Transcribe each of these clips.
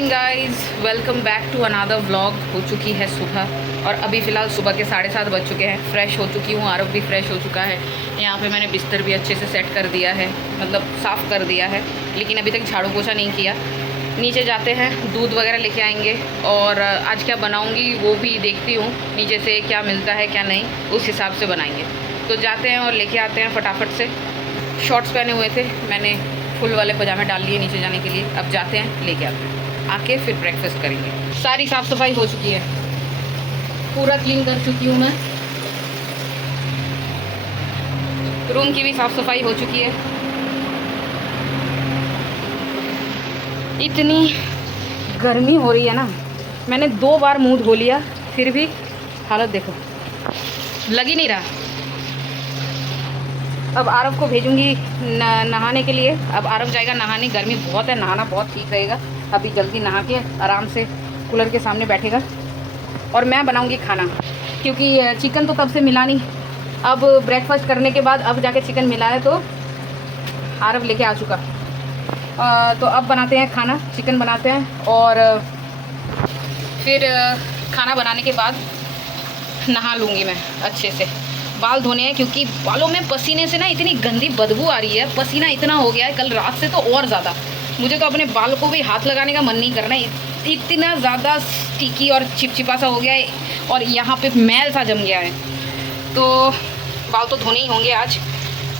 Morning guys, welcome back to another vlog. हो चुकी है सुबह और अभी फ़िलहाल सुबह के 7:30 बज चुके हैं। फ्रेश हो चुकी हूँ, आरव भी फ्रेश हो चुका है। यहाँ पे मैंने बिस्तर भी अच्छे से सेट कर दिया है, मतलब साफ़ कर दिया है, लेकिन अभी तक झाड़ू पोछा नहीं किया। नीचे जाते हैं, दूध वगैरह लेके आएंगे और आज क्या बनाऊँगी वो भी देखती हूँ, नीचे से क्या मिलता है क्या नहीं, उस हिसाब से बनाएंगे। तो जाते हैं और लेके आते हैं फटाफट से। शॉर्ट्स पहने हुए थे, मैंने फुल वाले पजामे डाल लिए नीचे जाने के लिए। अब जाते हैं, लेके आते हैं, आके फिर ब्रेकफास्ट करेंगे। सारी साफ़ सफाई हो चुकी है, पूरा क्लीन कर चुकी हूँ मैं। रूम की भी साफ़ सफाई हो चुकी है। इतनी गर्मी हो रही है ना, मैंने 2 बार मुंह धो लिया, फिर भी हालत देखो, लग ही नहीं रहा। अब आरव को भेजूंगी नहाने के लिए। अब आरव जाएगा नहाने, गर्मी बहुत है, नहाना बहुत ठीक रहेगा। अभी जल्दी नहा के आराम से कूलर के सामने बैठेगा और मैं बनाऊंगी खाना, क्योंकि चिकन तो तब से मिला नहीं। अब ब्रेकफास्ट करने के बाद अब जाके चिकन मिला है, तो आरव लेके आ चुका। तो अब बनाते हैं खाना, चिकन बनाते हैं और फिर खाना बनाने के बाद नहा लूँगी मैं अच्छे से। बाल धोने हैं क्योंकि बालों में पसीने से ना इतनी गंदी बदबू आ रही है, पसीना इतना हो गया है कल रात से, तो और ज़्यादा। मुझे तो अपने बाल को भी हाथ लगाने का मन नहीं करना है, इतना ज़्यादा स्टिकी और चिपचिपा सा हो गया है और यहाँ पे मैल सा जम गया है। तो बाल तो धोने ही होंगे आज।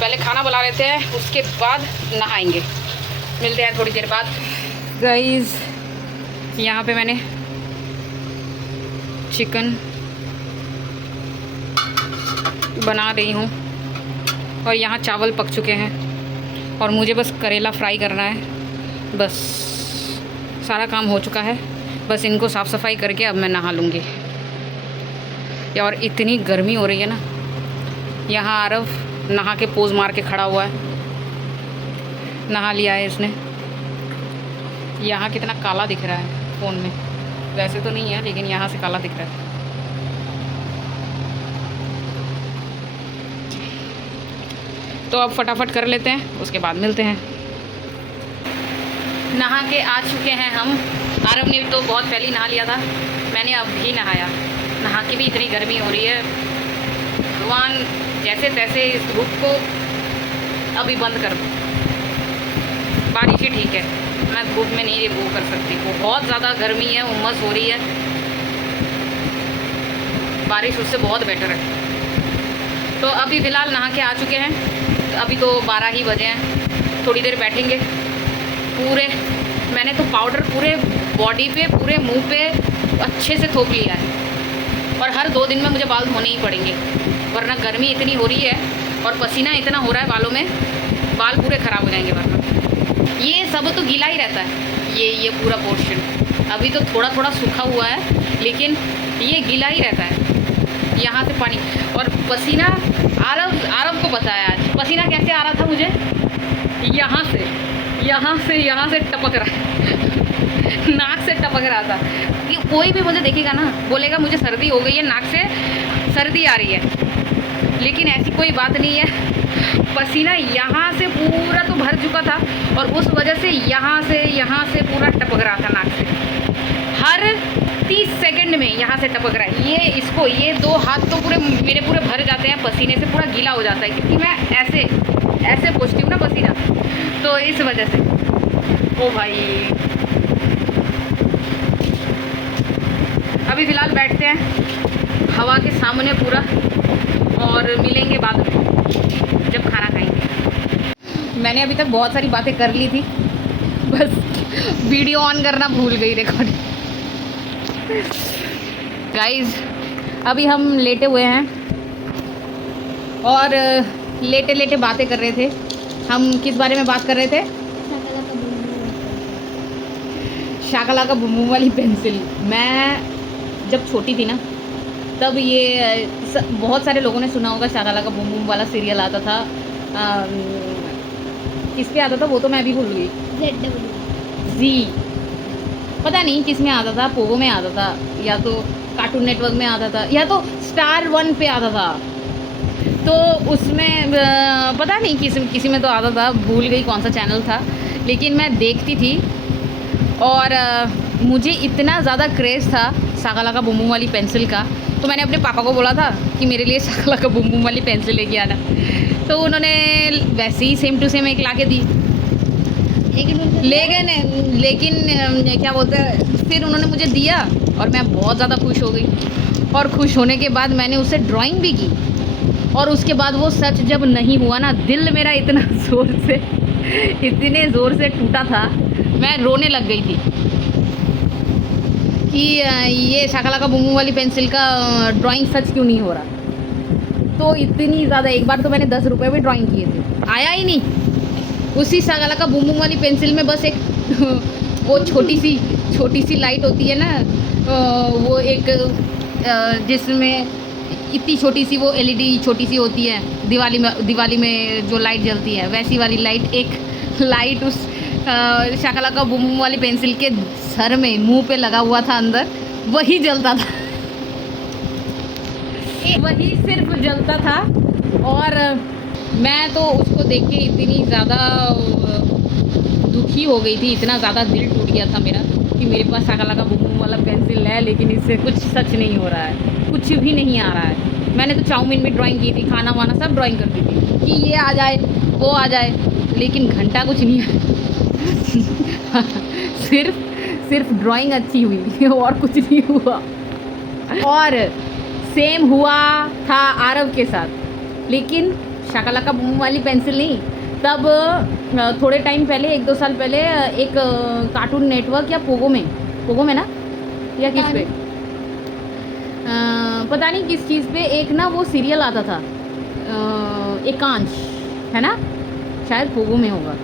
पहले खाना बना लेते हैं, उसके बाद नहाएंगे। मिलते हैं थोड़ी देर बाद। गाइस, यहाँ पे मैंने चिकन बना रही हूँ और यहाँ चावल पक चुके हैं और मुझे बस करेला फ्राई करना है। बस सारा काम हो चुका है, बस इनको साफ़ सफाई करके अब मैं नहा लूँगी। और इतनी गर्मी हो रही है ना, यहाँ आरव नहा के पोज मार के खड़ा हुआ है, नहा लिया है इसने। यहाँ कितना काला दिख रहा है फ़ोन में, वैसे तो नहीं है लेकिन यहाँ से काला दिख रहा है। तो अब फटाफट कर लेते हैं, उसके बाद मिलते हैं। नहा के आ चुके हैं हम। आरव ने तो बहुत पहले नहा लिया था, मैंने अब भी नहाया। नहा के भी इतनी गर्मी हो रही है, भगवान जैसे तैसे इस धूप को अभी बंद कर दो। बारिश ही ठीक है, मैं धूप में नहीं वो कर सकती, वो बहुत ज़्यादा गर्मी है, उमस हो रही है। बारिश उससे बहुत बेटर है। तो अभी फ़िलहाल नहा के आ चुके हैं, अभी तो 12 ही बजे हैं। थोड़ी देर बैठेंगे। पूरे मैंने तो पाउडर पूरे बॉडी पे, पूरे मुंह पे अच्छे से थोप लिया है और हर 2 दिन में मुझे बाल धोने ही पड़ेंगे, वरना गर्मी इतनी हो रही है और पसीना इतना हो रहा है बालों में, बाल पूरे ख़राब हो जाएंगे वरना। ये सब तो गीला ही रहता है, ये पूरा पोर्शन अभी तो थोड़ा थोड़ा सूखा हुआ है, लेकिन ये गीला ही रहता है। यहाँ से पानी और पसीना, आरव को बताया आज पसीना कैसे आ रहा था मुझे, यहाँ से टपक रहा है नाक से टपक रहा था। कि कोई भी मुझे देखेगा ना बोलेगा मुझे सर्दी हो गई है, नाक से सर्दी आ रही है, लेकिन ऐसी कोई बात नहीं है। पसीना यहाँ से पूरा तो भर चुका था और उस वजह से यहाँ से पूरा टपक रहा था नाक से। हर 30 सेकंड में यहाँ से टपक रहा है। ये 2 हाथ तो पूरे मेरे पूरे भर जाते हैं पसीने से, पूरा गीला हो जाता है, क्योंकि मैं ऐसे पोंछती हूँ ना पसीना, तो इस वजह से। ओ भाई, अभी फ़िलहाल बैठते हैं हवा के सामने पूरा और मिलेंगे बाद में जब खाना खाएंगे। मैंने अभी तक बहुत सारी बातें कर ली थी, बस वीडियो ऑन करना भूल गई, रिकॉर्डिंग। गाइस, अभी हम लेटे हुए हैं और लेटे लेटे बातें कर रहे थे। हम किस बारे में बात कर रहे थे? शाकला का बूम बूम वाली पेंसिल। मैं जब छोटी थी ना, तब ये बहुत सारे लोगों ने सुना होगा, शाकला का बूम बूम वाला सीरियल आता था। किस पे आता था वो तो मैं भी भूल गई। जी, पता नहीं किस में आता था, पोगो में आता था, या तो कार्टून नेटवर्क में आता था, या तो स्टार 1 पे आता था। तो उसमें पता नहीं किसी में तो आता था, भूल गई कौन सा चैनल था, लेकिन मैं देखती थी। और मुझे इतना ज़्यादा क्रेज़ था शाका-लाका बूम बूम वाली पेंसिल का, तो मैंने अपने पापा को बोला था कि मेरे लिए शाका-लाका बूम बूम वाली पेंसिल लेके आना। तो उन्होंने वैसे ही सेम टू सेम एक ला के दी, ले गए ने, लेकिन क्या बोलते हैं, फिर उन्होंने मुझे दिया और मैं बहुत ज़्यादा खुश हो गई। और खुश होने के बाद मैंने उससे ड्राइंग भी की, और उसके बाद वो सच जब नहीं हुआ ना, दिल मेरा इतना इतने ज़ोर से टूटा था, मैं रोने लग गई थी कि ये शाका-लाका बूम बूम वाली पेंसिल का ड्राइंग सच क्यों नहीं हो रहा। तो इतनी ज़्यादा, एक बार तो मैंने 10 रुपये में ड्राइंग किए थे, आया ही नहीं। उसी शाका-लाका बूम बूम वाली पेंसिल में बस एक वो छोटी सी लाइट होती है ना, वो एक जिसमें इतनी छोटी सी वो एलईडी छोटी सी होती है, दिवाली में जो लाइट जलती है, वैसी वाली लाइट, एक लाइट उस शाका-लाका बूम बूम वाली पेंसिल के सर में, मुंह पे लगा हुआ था अंदर, वही जलता था। वही सिर्फ जलता था। और मैं तो उसको देख के इतनी ज़्यादा दुखी हो गई थी, इतना ज़्यादा दिल टूट गया था मेरा कि मेरे पास शाका-लाका बूम बूम वाला पेंसिल है, लेकिन इससे कुछ सच नहीं हो रहा है, कुछ भी नहीं आ रहा है। मैंने तो चाउमीन भी ड्राइंग की थी, खाना वाना सब ड्राइंग करती थी कि ये आ जाए वो आ जाए, लेकिन घंटा कुछ नहीं है। सिर्फ ड्राइंग अच्छी हुई और कुछ नहीं हुआ। और सेम हुआ था आरव के साथ, लेकिन शाका-लाका बूम वाली पेंसिल नहीं। तब थोड़े टाइम पहले, 1-2 साल पहले, एक कार्टून नेटवर्क या पोगो में ना, या किस पे, पता नहीं किस चीज़ पे, एक ना वो सीरियल आता था, एकांश, है ना, शायद पोगो में होगा,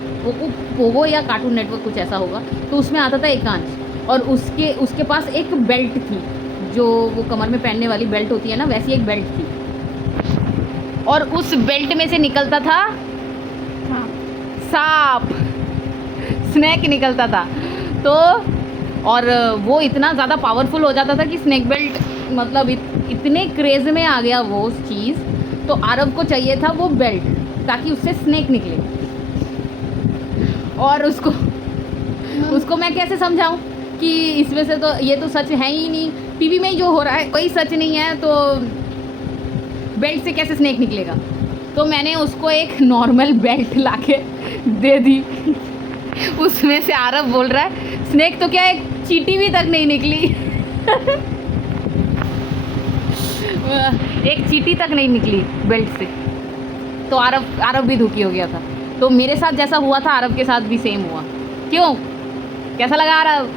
पोगो या कार्टून नेटवर्क कुछ ऐसा होगा। तो उसमें आता था एकांश, और उसके पास एक बेल्ट थी, जो वो कमर में पहनने वाली बेल्ट होती है ना, वैसी एक बेल्ट थी, और उस बेल्ट में से निकलता था सांप, स्नेक निकलता था। तो और वो इतना ज़्यादा पावरफुल हो जाता था कि स्नेक बेल्ट, मतलब इतने क्रेज़ में आ गया वो चीज़। तो आरव को चाहिए था वो बेल्ट, ताकि उससे स्नेक निकले। और उसको मैं कैसे समझाऊं कि इसमें से तो ये तो सच है ही नहीं, टीवी में ही जो हो रहा है कोई सच नहीं है, तो बेल्ट से कैसे स्नेक निकलेगा। तो मैंने उसको एक नॉर्मल बेल्ट लाके दे दी। उसमें से आरव बोल रहा है स्नेक तो क्या, एक चींटी भी तक नहीं निकली। एक चींटी तक नहीं निकली बेल्ट से। तो आरव भी दुखी हो गया था। तो मेरे साथ जैसा हुआ था आरव के साथ भी सेम हुआ। क्यों, कैसा लगा आरव?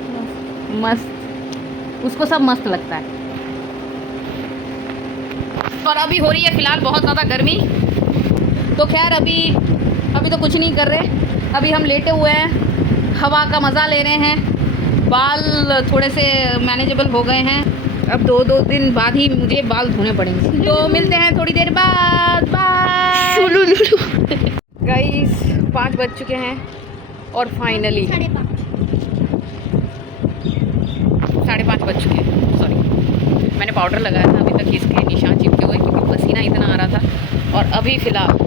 मस्त, उसको सब मस्त लगता है। और अभी हो रही है फ़िलहाल बहुत ज़्यादा गर्मी, तो खैर अभी तो कुछ नहीं कर रहे, अभी हम लेटे हुए हैं, हवा का मज़ा ले रहे हैं। बाल थोड़े से मैनेजेबल हो गए हैं, अब 2 दिन बाद ही मुझे बाल धोने पड़ेंगे। तो मिलते हैं थोड़ी देर बाद, बाय। गाइस 5 बज चुके हैं और फाइनली 5:30 बज चुके हैं। सॉरी, मैंने पाउडर लगाया था, अभी तक इसके निशान चिपके हुए क्योंकि पसीना इतना आ रहा था। और अभी फ़िलहाल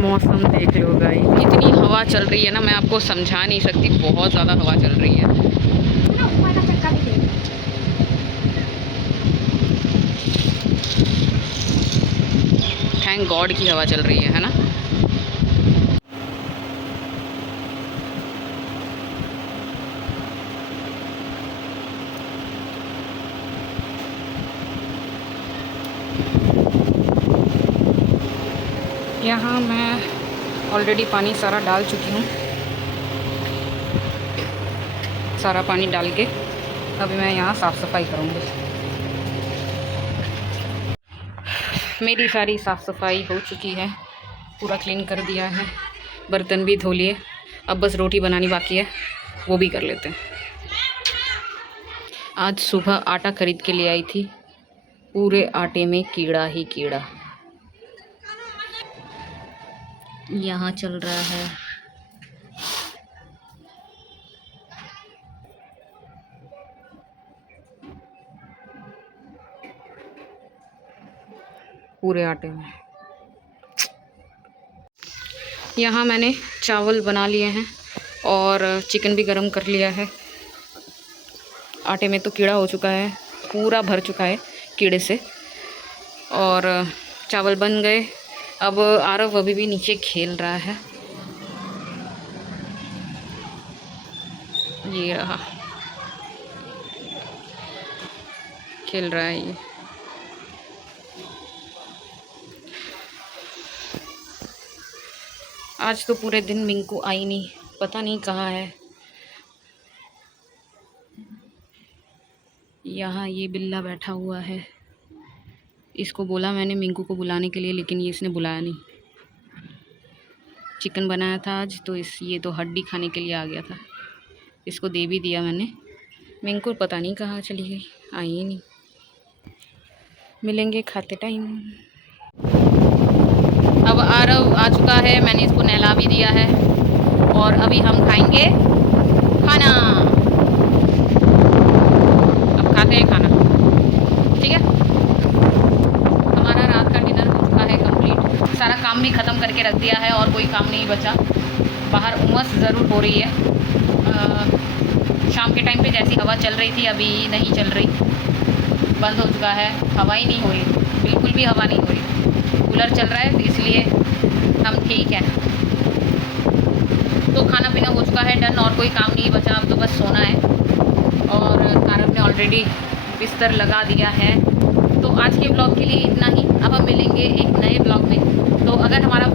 मौसम देख लो गाइस, इतनी हवा चल रही है ना, मैं आपको समझा नहीं सकती, बहुत ज़्यादा हवा चल रही है। थैंक गॉड की हवा चल रही है ना। यहाँ मैं ऑलरेडी पानी सारा डाल चुकी हूँ, सारा पानी डाल के अभी मैं यहाँ साफ़ सफाई करूँगी। मेरी सारी साफ़ सफाई हो चुकी है, पूरा क्लीन कर दिया है, बर्तन भी धो लिए, अब बस रोटी बनानी बाकी है, वो भी कर लेते हैं। आज सुबह आटा खरीद के ले आई थी, पूरे आटे में कीड़ा ही कीड़ा। यहाँ चल रहा है पूरे आटे में। यहाँ मैंने चावल बना लिए हैं और चिकन भी गरम कर लिया है, आटे में तो कीड़ा हो चुका है, पूरा भर चुका है कीड़े से। और चावल बन गए। अब आरव अभी भी नीचे खेल रहा है। ये रहा, खेल रहा है ये। आज तो पूरे दिन मिंकू आई नहीं, पता नहीं कहाँ है। यहाँ ये बिल्ला बैठा हुआ है। इसको बोला मैंने मिंकू को बुलाने के लिए, लेकिन ये इसने बुलाया नहीं। चिकन बनाया था आज, तो ये तो हड्डी खाने के लिए आ गया था। इसको दे भी दिया मैंने। मिंकू पता नहीं कहाँ चली गई, आई ही नहीं। मिलेंगे खाते टाइम। अब आरव आ चुका है, मैंने इसको नहला भी दिया है और अभी हम खाएंगे खाना। अब खाते हैं खाना, ठीक है। हमारा रात का डिनर हो चुका है कंप्लीट। सारा काम भी ख़त्म करके रख दिया है और कोई काम नहीं बचा। बाहर उमस ज़रूर हो रही है। शाम के टाइम पे जैसी हवा चल रही थी, अभी नहीं चल रही, बंद हो चुका है। हवा ही नहीं हो रही, बिल्कुल भी हवा नहीं हो रही। कूलर चल रहा है, तो इसलिए हम ठीक है। तो खाना पीना हो चुका है डन, और कोई काम नहीं बचा। अब तो बस सोना है। और कारव ने ऑलरेडी बिस्तर लगा दिया है। तो आज के ब्लॉग के लिए इतना ही। अब हम मिलेंगे एक नए ब्लॉग में। तो अगर हमारा